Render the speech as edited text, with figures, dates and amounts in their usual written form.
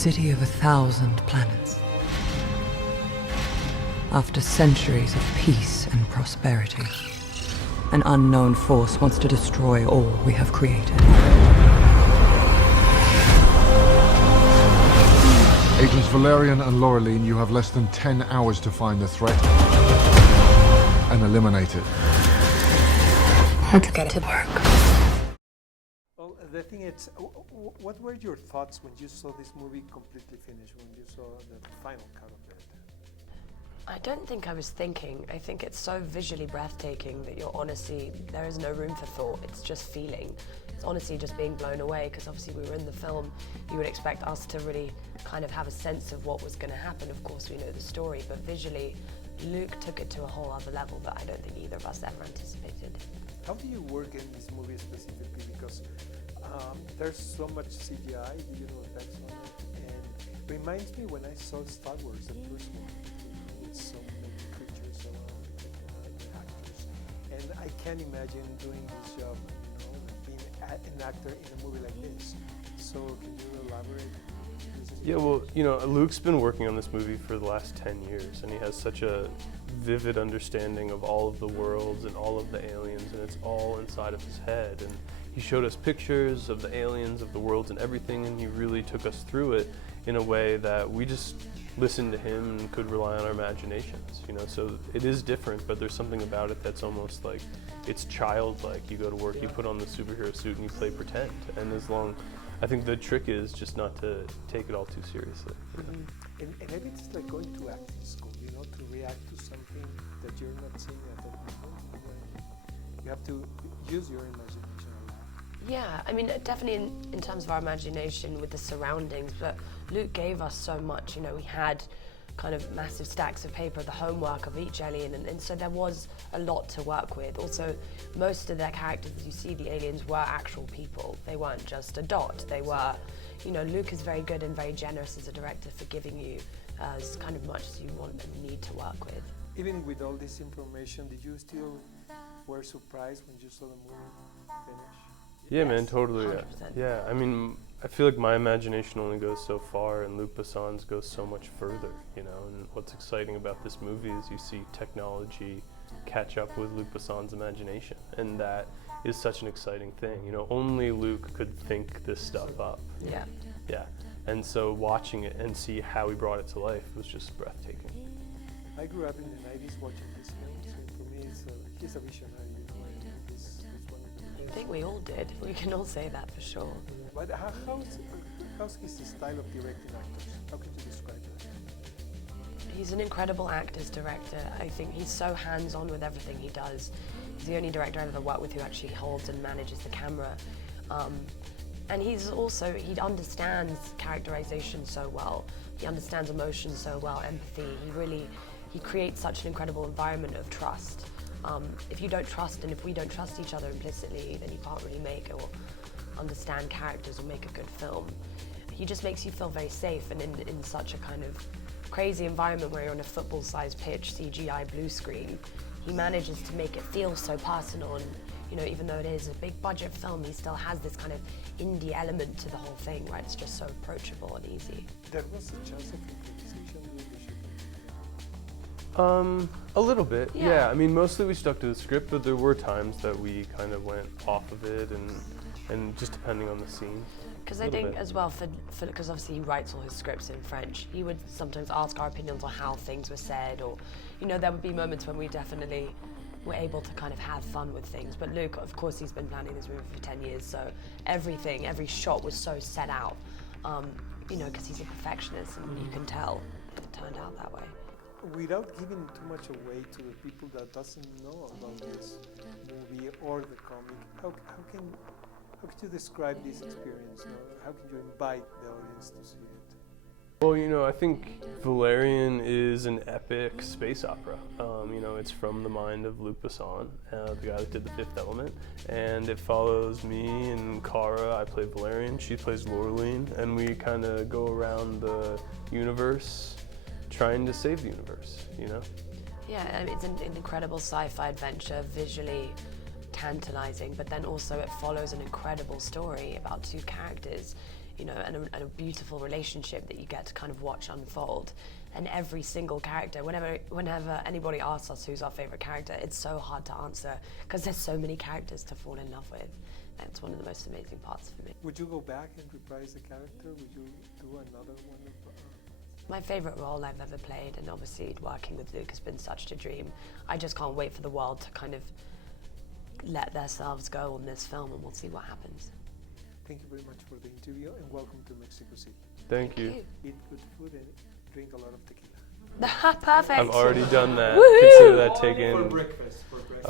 city of 1,000 planets. After centuries of peace and prosperity, an unknown force wants to destroy all we have created. Agents Valerian and Laureline, you have less than 10 hours to find the threat and eliminate it. Let's get to work. Well, the thing is, what were your thoughts when you saw this movie completely finished, when you saw the final cut of it? I don't think I was thinking. I think it's so visually breathtaking that you're honestly, there is no room for thought, it's just feeling. It's honestly just being blown away, because obviously we were in the film, you would expect us to really kind of have a sense of what was going to happen. Of course we know the story, but visually, Luc took it to a whole other level that I don't think either of us ever anticipated. How do you work in this movie specifically? Because there's so much CGI, digital effects on it, and it reminds me when I saw Star Wars, the first one, with so many creatures around, actors, and I can't imagine doing this job, being an actor in a movie like this. So can you elaborate? Yeah, well, Luc's been working on this movie for the last 10 years, and he has such a vivid understanding of all of the worlds and all of the aliens, and it's all inside of his head. And he showed us pictures of the aliens, of the worlds and everything, and he really took us through it in a way that we just listened to him and could rely on our imaginations, So it is different, but there's something about it that's almost like, it's childlike. You go to work, you put on the superhero suit and you play pretend. And I think the trick is just not to take it all too seriously. Mm-hmm. And maybe it's like going to acting school, to react to something that you're not seeing at that moment. You have to use your imagination a lot. Yeah, I mean, definitely in terms of our imagination with the surroundings, but Luc gave us so much. We had kind of massive stacks of paper, the homework of each alien, and so there was a lot to work with. Also, most of their characters, as you see, the aliens were actual people. They weren't just a dot. They were, Luc is very good and very generous as a director for giving you as kind of much as you want and need to work with. Even with all this information, did you still were surprised when you saw the movie finish? Yeah, Yes, man, totally. 100%. Yeah, I mean, I feel like my imagination only goes so far, and Luc Besson's goes so much further, And what's exciting about this movie is you see technology catch up with Luc Besson's imagination, and that is such an exciting thing. Only Luc could think this stuff up. Yeah. Yeah, and so watching it and see how he brought it to life was just breathtaking. I grew up in the 90s watching this film, so for me, he's a visionary. He's one of the best. I think we all did. We can all say that for sure. But how's his style of directing actors? How can you describe that? He's an incredible actor's director. I think he's so hands-on with everything he does. He's the only director I've ever worked with who actually holds and manages the camera. And he understands characterization so well. He understands emotion so well, empathy. He creates such an incredible environment of trust. If you don't trust, and if we don't trust each other implicitly, then you can't really make or understand characters or make a good film. He just makes you feel very safe, and in such a kind of crazy environment where you're on a football-sized pitch, CGI blue screen, he manages to make it feel so personal, and even though it is a big budget film, he still has this kind of indie element to the whole thing, where it's just so approachable and easy. There was a chance of improvisation during the shooting. A little bit, yeah. I mean, mostly we stuck to the script, but there were times that we kind of went off of it, and just depending on the scene. Because I think as well, because obviously he writes all his scripts in French, he would sometimes ask our opinions on how things were said, or, there would be moments when we definitely were able to kind of have fun with things. But Luc, of course, he's been planning this movie for 10 years, so every shot was so set out, because he's a perfectionist, and you can tell it turned out that way. Without giving too much away to the people that doesn't know about this movie or the comic, how can you describe this experience? How can you invite the audience to see it? Well, I think Valerian is an epic space opera. It's from the mind of Luc Besson, the guy that did The Fifth Element, and it follows me and Cara. I play Valerian, she plays Laureline, and we kind of go around the universe trying to save the universe, Yeah, it's an incredible sci-fi adventure, visually tantalizing, but then also it follows an incredible story about two characters you know, and a beautiful relationship that you get to kind of watch unfold. And every single character, whenever anybody asks us who's our favorite character, it's so hard to answer because there's so many characters to fall in love with. And it's one of the most amazing parts for me. Would you go back and reprise the character? Would you do another one? My favorite role I've ever played, and obviously working with Luc has been such a dream. I just can't wait for the world to kind of let themselves go on this film, and we'll see what happens. Thank you very much for the interview, and welcome to Mexico City. Thank you. Eat good food and drink a lot of tequila. Perfect. I've already done that. Woohoo! Consider that taken. For breakfast. For breakfast.